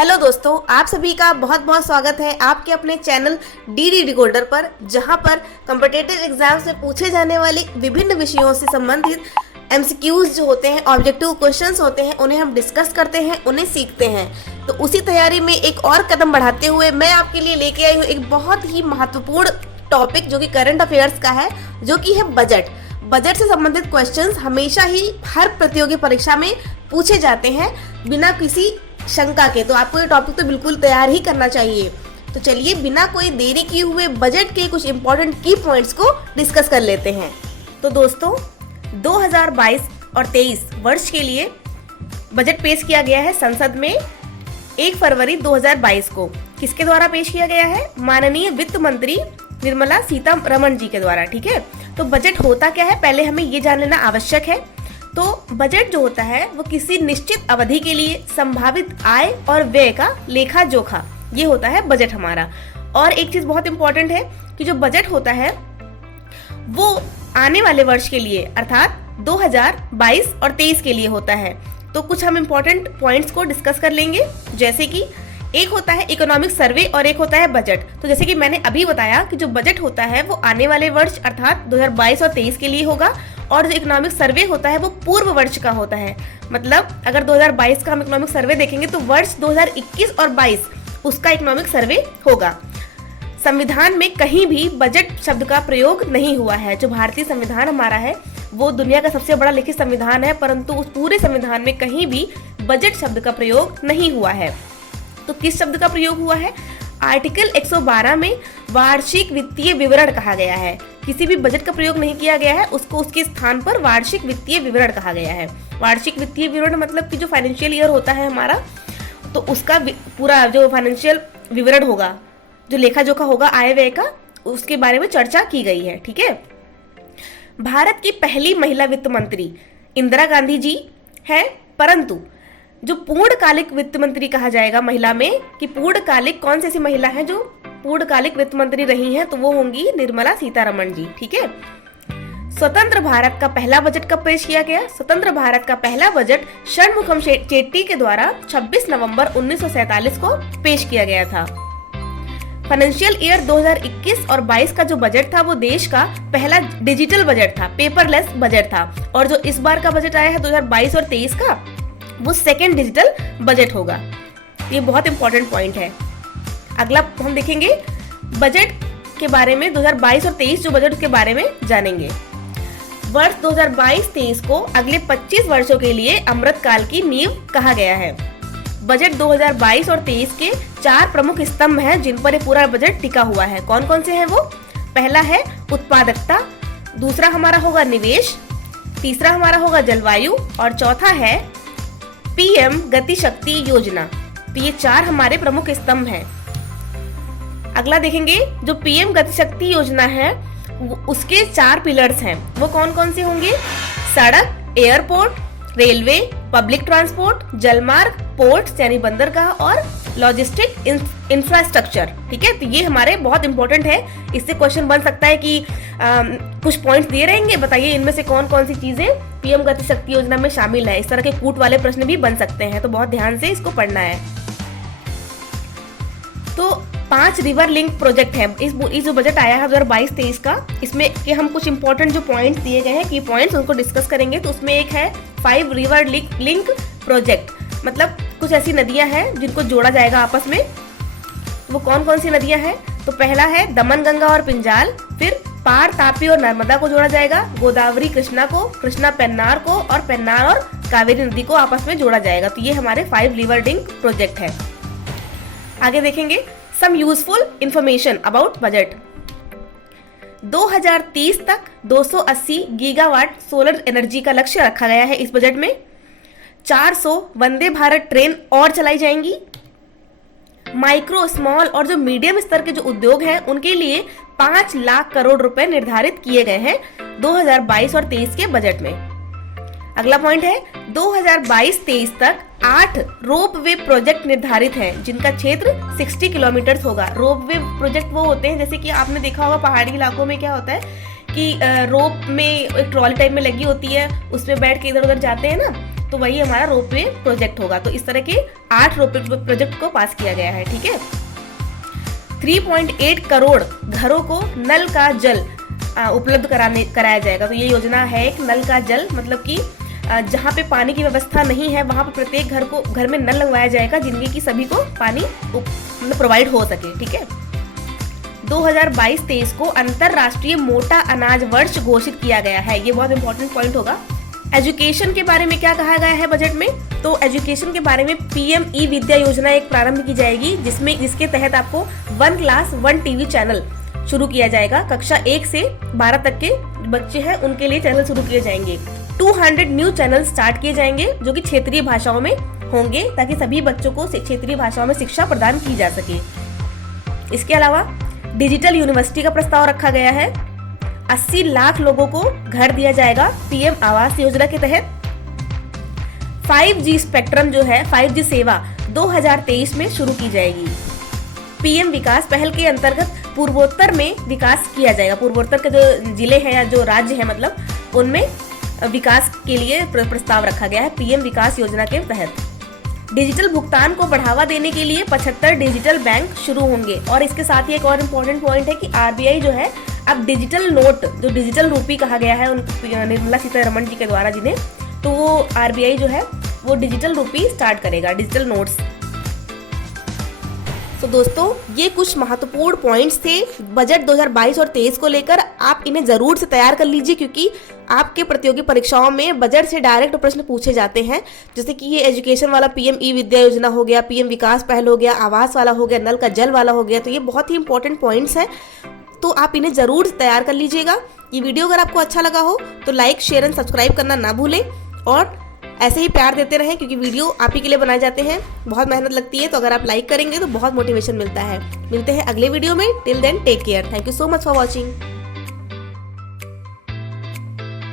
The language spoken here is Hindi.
हेलो दोस्तों, आप सभी का बहुत बहुत स्वागत है आपके अपने चैनल डी डिकोडर पर, जहां पर कॉम्पिटिटिव एग्जाम्स में पूछे जाने वाले विभिन्न विषयों से संबंधित एमसीक्यूज जो होते हैं, ऑब्जेक्टिव क्वेश्चंस होते हैं, उन्हें हम डिस्कस करते हैं, उन्हें सीखते हैं। तो उसी तैयारी में एक और कदम बढ़ाते हुए मैं आपके लिए लेके आई हूँ एक बहुत ही महत्वपूर्ण टॉपिक जो कि करंट अफेयर्स का है, जो कि है बजट। बजट से संबंधित क्वेश्चंस हमेशा ही हर प्रतियोगी परीक्षा में पूछे जाते हैं बिना किसी शंका के। तो आपको ये टॉपिक तो बिल्कुल तैयार ही करना चाहिए। तो चलिए बिना कोई देरी किए हुए बजट के कुछ इंपॉर्टेंट की पॉइंट्स को डिस्कस कर लेते हैं। तो दोस्तों, 2022 और 23 वर्ष के लिए बजट पेश किया गया है संसद में 1 फरवरी 2022 को। किसके द्वारा पेश किया गया है? माननीय वित्त मंत्री निर्मला सीतारमण जी के द्वारा। ठीक है, तो बजट होता क्या है पहले हमें ये जान लेना आवश्यक है। तो बजट जो होता है वो किसी निश्चित अवधि के लिए संभावित आय और व्यय का लेखा जोखा, ये होता है बजट हमारा। और एक चीज बहुत इंपॉर्टेंट है कि जो बजट होता है वो आने वाले वर्ष के लिए अर्थात 2022 और 23 के लिए होता है। तो कुछ हम इंपॉर्टेंट पॉइंट्स को डिस्कस कर लेंगे, जैसे कि एक होता है इकोनॉमिक सर्वे और एक होता है बजट। तो जैसे कि मैंने अभी बताया कि जो बजट होता है वो आने वाले वर्ष अर्थात 2022 और 23 के लिए होगा, और जो इकोनॉमिक सर्वे होता है वो पूर्व वर्ष का होता है। मतलब अगर 2022 का हम इकोनॉमिक सर्वे देखेंगे तो वर्ष 2021 और 22 उसका इकोनॉमिक सर्वे होगा। संविधान में कहीं भी बजट शब्द का प्रयोग नहीं हुआ है। जो भारतीय संविधान हमारा है वो दुनिया का सबसे बड़ा लिखित संविधान है, परंतु उस पूरे संविधान में कहीं भी बजट शब्द का प्रयोग नहीं हुआ है। तो किस शब्द का प्रयोग हुआ है? आर्टिकल 112 में वार्षिक वित्तीय विवरण कहा गया है। किसी भी बजट का प्रयोग नहीं किया गया है, उसको उसके स्थान पर वार्षिक वित्तीय विवरण कहा गया है। वार्षिक वित्तीय विवरण मतलब कि जो फाइनेंशियल ईयर होता है हमारा, तो उसका पूरा जो फाइनेंशियल विवरण होगा, जो लेखा जोखा होगा आय व्यय का, उसके बारे में चर्चा की गई है। ठीक है, भारत की पहली महिला वित्त मंत्री इंदिरा गांधी जी है, परंतु जो पूर्णकालिक वित्त मंत्री कहा जाएगा महिला में, कि पूर्णकालिक कौन सी ऐसी महिला है जो पूर्णकालिक वित्त मंत्री रही हैं, तो वो होंगी निर्मला सीतारमण जी। ठीक है, स्वतंत्र भारत का पहला बजट कब पेश किया गया? स्वतंत्र भारत का पहला बजट षणमुखम चेट्टी के द्वारा 26 नवंबर 1947 को पेश किया गया था। फाइनेंशियल ईयर 2021 और 22 का जो बजट था वो देश का पहला डिजिटल बजट था, पेपरलेस बजट था। और जो इस बार का बजट आया है 2022 और 23 का, वो सेकेंड डिजिटल बजट होगा। ये बहुत इंपॉर्टेंट पॉइंट है। अगला हम देखेंगे बजट के बारे में, 2022 और 23 जो बजट के बारे में जानेंगे। वर्ष 2022-23 को अगले 25 वर्षों के लिए अमृत काल की नींव कहा गया है। बजट 2022 और 23 के 4 प्रमुख स्तंभ हैं जिन पर ये पूरा बजट टिका हुआ है। कौन कौन से हैं वो? पहला है उत्पादकता, दूसरा हमारा होगा निवेश, तीसरा हमारा होगा जलवायु, और चौथा है पीएम गति शक्ति योजना। तो ये 4 हमारे प्रमुख स्तंभ हैं। अगला देखेंगे जो पीएम गति शक्ति योजना है उसके 4 पिलर्स हैं। वो कौन कौन से होंगे? सड़क, एयरपोर्ट, रेलवे, पब्लिक ट्रांसपोर्ट, जलमार्ग, पोर्ट्स यानी बंदरगाह, और लॉजिस्टिक इंफ्रास्ट्रक्चर। ठीक है, तो ये हमारे बहुत इंपॉर्टेंट है। इससे क्वेश्चन बन सकता है कि कुछ पॉइंट्स दिए रहेंगे, बताइए इनमें से कौन कौन सी चीजें पीएम गति शक्ति योजना में शामिल है। इस तरह के कूट वाले प्रश्न भी बन सकते हैं, तो बहुत ध्यान से इसको पढ़ना है। तो 5 रिवर लिंक प्रोजेक्ट है इस जो बजट आया है 2022-23 का, इसमें कि हम कुछ इंपॉर्टेंट जो पॉइंट्स दिए गए हैं, की पॉइंट्स, उनको डिस्कस करेंगे। तो उसमें एक है 5 रिवर लिंक प्रोजेक्ट, मतलब कुछ ऐसी नदियां हैं जिनको जोड़ा जाएगा आपस में। वो कौन कौन सी नदियां हैं? तो पहला है दमन गंगा और पिंजाल, फिर पार तापी और नर्मदा को जोड़ा जाएगा, गोदावरी कृष्णा को, कृष्णा पेन्नार को, और पेन्नार और कावेरी नदी को आपस में जोड़ा जाएगा। तो ये हमारे 5 रिवर लिंक प्रोजेक्ट है। आगे देखेंगे some useful information about budget. 2030 तक 280 गीगावाट सोलर एनर्जी का लक्ष्य रखा गया है इस बजट में। 400 वंदे भारत ट्रेन और चलाई जाएंगी। माइक्रो, स्मॉल और जो मीडियम स्तर के जो उद्योग हैं उनके लिए 5 लाख करोड़ रुपए निर्धारित किए गए हैं 2022 और 23 के बजट में। अगला पॉइंट है 2022-23 तक 8 रोपवे प्रोजेक्ट निर्धारित हैं जिनका क्षेत्र 60 किलोमीटर होगा। रोपवे प्रोजेक्ट वो होते हैं, जैसे कि आपने देखा होगा पहाड़ी इलाकों में क्या होता है कि रोप में एक ट्रॉली टाइप में लगी होती है, उसमें बैठ के इधर उधर जाते हैं ना, तो वही हमारा रोपवे प्रोजेक्ट होगा। तो इस तरह के 8 रोपवे प्रोजेक्ट को पास किया गया है, ठीक है। 3.8 करोड़ घरों को नल का जल उपलब्ध कराया जाएगा। तो ये योजना है एक नल का जल, मतलब कि जहाँ पे पानी की व्यवस्था नहीं है वहाँ पे प्रत्येक घर में नल लगवाया जाएगा, जिनके कि सभी को पानी प्रोवाइड हो सके, ठीक है। 2022-23 को अंतरराष्ट्रीय मोटा अनाज वर्ष घोषित किया गया है। ये बहुत इंपॉर्टेंट पॉइंट होगा। एजुकेशन के बारे में क्या कहा गया है बजट में? तो एजुकेशन के बारे में पीएम ई विद्या योजना एक प्रारंभ की जाएगी, जिसके तहत आपको 1 क्लास 1 टीवी चैनल शुरू किया जाएगा। कक्षा 1 से 12 तक के बच्चे हैं उनके लिए चैनल शुरू किए जाएंगे। 200 न्यू चैनल स्टार्ट किए जाएंगे जो कि क्षेत्रीय भाषाओं में होंगे, ताकि सभी बच्चों को क्षेत्रीय भाषाओं में शिक्षा प्रदान की जा सके। इसके अलावा डिजिटल यूनिवर्सिटी का प्रस्ताव रखा गया है। 80 लाख लोगों को घर दिया जाएगा पीएम आवास योजना के तहत। 5G स्पेक्ट्रम जो है 5G सेवा 2023 में शुरू की जाएगी। पीएम विकास पहल के अंतर्गत पूर्वोत्तर में विकास किया जाएगा। पूर्वोत्तर के जो जिले हैं या जो राज्य हैं मतलब, उनमें विकास के लिए प्रस्ताव रखा गया है पीएम विकास योजना के तहत। डिजिटल भुगतान को बढ़ावा देने के लिए 75 डिजिटल बैंक शुरू होंगे। और इसके साथ ही एक और इम्पोर्टेंट पॉइंट है कि आरबीआई जो है अब डिजिटल नोट, जो डिजिटल रूपी कहा गया है निर्मला सीतारमण जी के द्वारा जिन्हें, तो वो आरबीआई जो है वो डिजिटल रूपी स्टार्ट करेगा, डिजिटल नोट्स। तो दोस्तों ये कुछ महत्वपूर्ण पॉइंट्स थे बजट 2022 और 23 को लेकर। आप इन्हें जरूर से तैयार कर लीजिए, क्योंकि आपके प्रतियोगी परीक्षाओं में बजट से डायरेक्ट प्रश्न पूछे जाते हैं। जैसे कि ये एजुकेशन वाला पीएम ई विद्या योजना हो गया, पीएम विकास पहल हो गया, आवास वाला हो गया, नल का जल वाला हो गया। तो ये बहुत ही इंपॉर्टेंट पॉइंट्स हैं, तो आप इन्हें जरूर तैयार कर लीजिएगा। ये वीडियो अगर आपको अच्छा लगा हो तो लाइक, शेयर एंड सब्सक्राइब करना ना भूलें, और ऐसे ही प्यार देते रहें, क्योंकि वीडियो आप ही के लिए बनाए जाते हैं, बहुत मेहनत लगती है। तो अगर आप लाइक करेंगे तो बहुत मोटिवेशन मिलता है। मिलते हैं अगले वीडियो में। Till then take care. Thank you so much for watching.